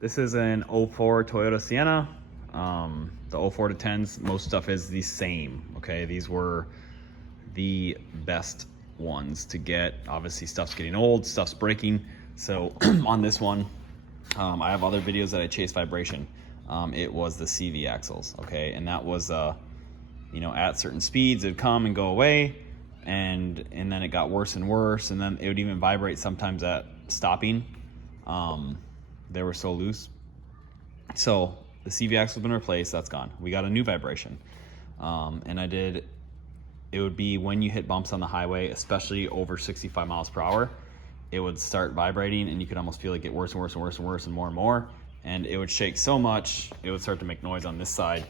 This is an '04 Toyota Sienna. The '04 to 10s, most stuff is the same, okay? These were the best ones to get. Obviously, stuff's getting old, stuff's breaking. So on this one, I have other videos that I chase vibration. It was the CV axles, okay? And that was, you know, at certain speeds, it'd come and go away. And then it got worse and worse. And then it would even vibrate sometimes at stopping. They were so loose. So the CV axle has been replaced, that's gone. We got a new vibration. And it would be when you hit bumps on the highway, especially over 65 miles per hour, it would start vibrating and you could almost feel it get worse and worse and worse and worse and more. And it would shake so much, it would start to make noise on this side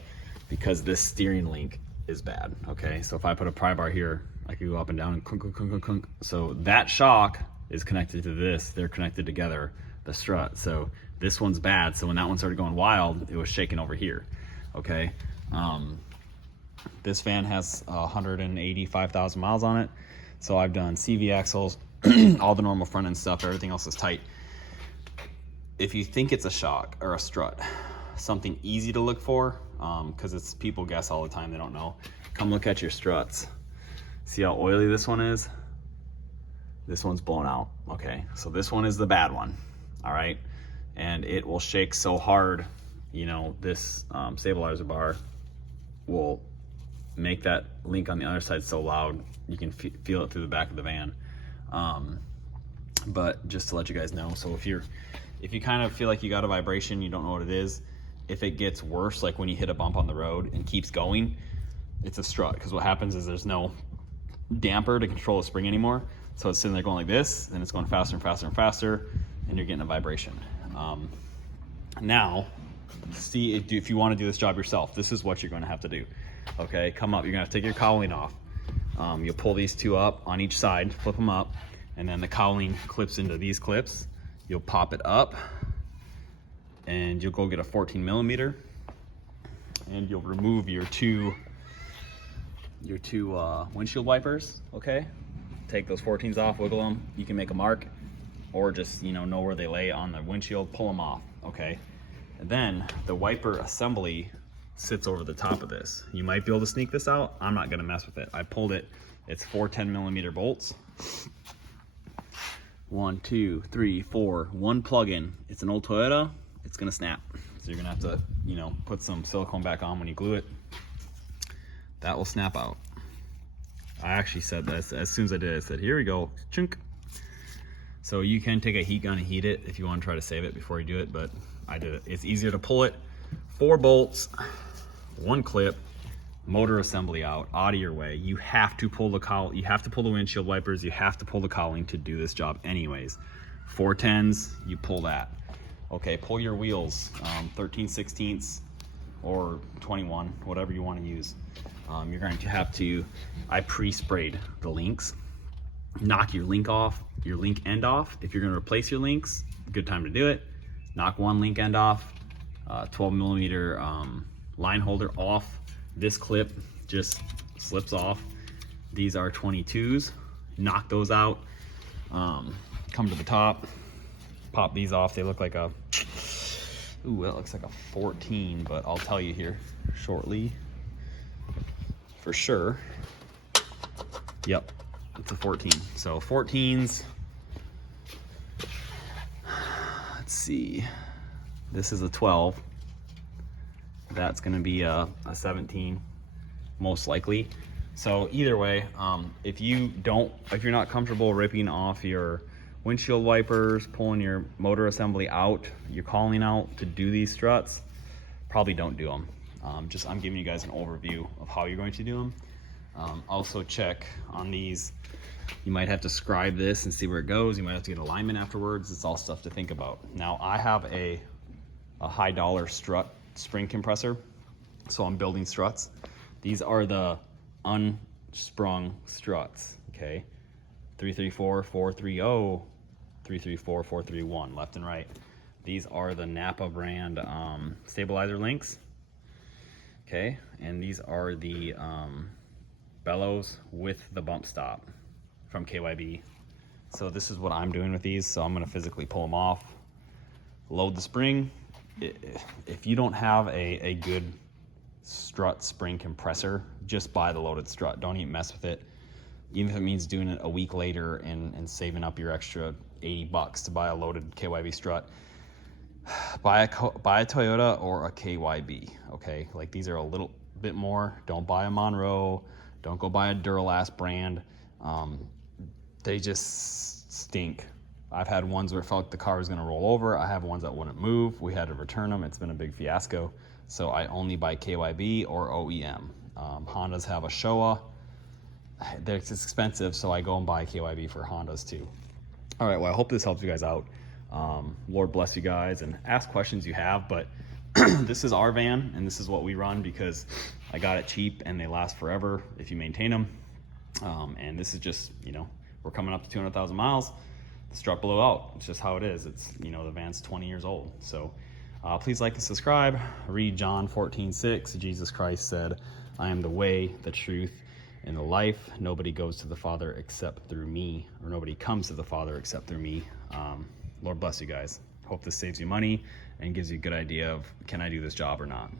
because this steering link is bad, okay? So if I put a pry bar here, I could go up and down and clunk, clunk, clunk, clunk, clunk. So that shock is connected to this. They're connected together, the strut. So this one's bad. So when that one started going wild, it was shaking over here, okay? This van has 185,000 miles on it. So I've done CV axles, all the normal front end stuff, everything else is tight. If you think it's a shock or a strut, something easy to look for, because it's people guess all the time, they don't know. Come look at your struts. See how oily this one is? This one's blown out, okay? So this one is the bad one, all right? And it will shake so hard, you know, this stabilizer bar will make that link on the other side so loud, you can feel it through the back of the van. But just to let you guys know, so if you kind of feel like you got a vibration, you don't know what it is, if it gets worse, like when you hit a bump on the road and keeps going, it's a strut, because what happens is there's no damper to control the spring anymore. So it's sitting there going like this, and it's going faster and faster and faster, and you're getting a vibration. Now, see if you want to do this job yourself, this is what you're going to have to do. Okay, come up, you're going to have to take your cowling off. You'll pull these two up on each side, flip them up, and then the cowling clips into these clips. You'll pop it up, and you'll go get a 14 millimeter, and you'll remove your two windshield wipers, okay? Take those 14s off, wiggle them. You can make a mark, or just, you know where they lay on the windshield, pull them off, okay? And then the wiper assembly sits over the top of this. You might be able to sneak this out. I'm not gonna mess with it. I pulled it. It's 4 10 millimeter bolts. 1, 2, 3, 4. One plug-in. It's an old Toyota. It's gonna snap. So you're gonna have to, you know, put some silicone back on when you glue it. That will snap out. I actually said this as soon as I did it. I said, here we go, chunk. So you can take a heat gun and heat it if you want to try to save it before you do it, but I did it. It's easier to pull it. 4 bolts, 1 clip, motor assembly out of your way. You have to pull the cowl, you have to pull the windshield wipers, you have to pull the cowling to do this job anyways. 410s, you pull that. Okay, pull your wheels, 13/16 or 21, whatever you want to use. You're going to have to, I pre-sprayed the links. Knock your link end off. If you're going to replace your links, good time to do it. Knock one link end off. 12 millimeter line holder off. This clip just slips off. These are 22s. Knock those out. Come to the top. Pop these off. They look like a, ooh, that looks like a 14, but I'll tell you here shortly. For sure. Yep, it's a 14. So 14s. Let's see. This is a 12. That's going to be a 17, most likely. So either way, if you're not comfortable ripping off your windshield wipers, pulling your motor assembly out, your cowling out to do these struts, probably don't do them. I'm giving you guys an overview of how you're going to do them. Also check on these. You might have to scribe this and see where it goes. You might have to get alignment afterwards. It's all stuff to think about. Now I have a high dollar strut spring compressor, so I'm building struts. These are the unsprung struts, okay? 334, 430, 334, 431, left and right. These are the Napa brand stabilizer links. Okay, and these are the bellows with the bump stop from KYB. So this is what I'm doing with these. So I'm gonna physically pull them off, load the spring, if you don't have a good strut spring compressor, just buy the loaded strut. Don't even mess with it. Even if it means doing it a week later and saving up your extra $80 to buy a loaded KYB strut, buy a Toyota or a KYB, okay? Like, these are a little bit more. Don't buy a Monroe. Don't go buy a Duralast brand. They just stink. I've had ones where it felt like the car was gonna roll over. I have ones that wouldn't move. We had to return them. It's been a big fiasco. So I only buy KYB or OEM. Hondas have a Showa. They're expensive, so I go and buy KYB for Hondas too. All right, well, I hope this helps you guys out. Lord bless you guys, and ask questions you have, but this is our van and this is what we run because I got it cheap and they last forever if you maintain them. And this is just, you know, we're coming up to 200,000 miles. The strut blew out. It's just how it is. It's, you know, the van's 20 years old. So please like and subscribe. Read John 14:6. Jesus Christ said, I am the way, the truth, and the life. Nobody goes to the Father except through me, or nobody comes to the Father except through me. Lord bless you guys. Hope this saves you money and gives you a good idea of, can I do this job or not?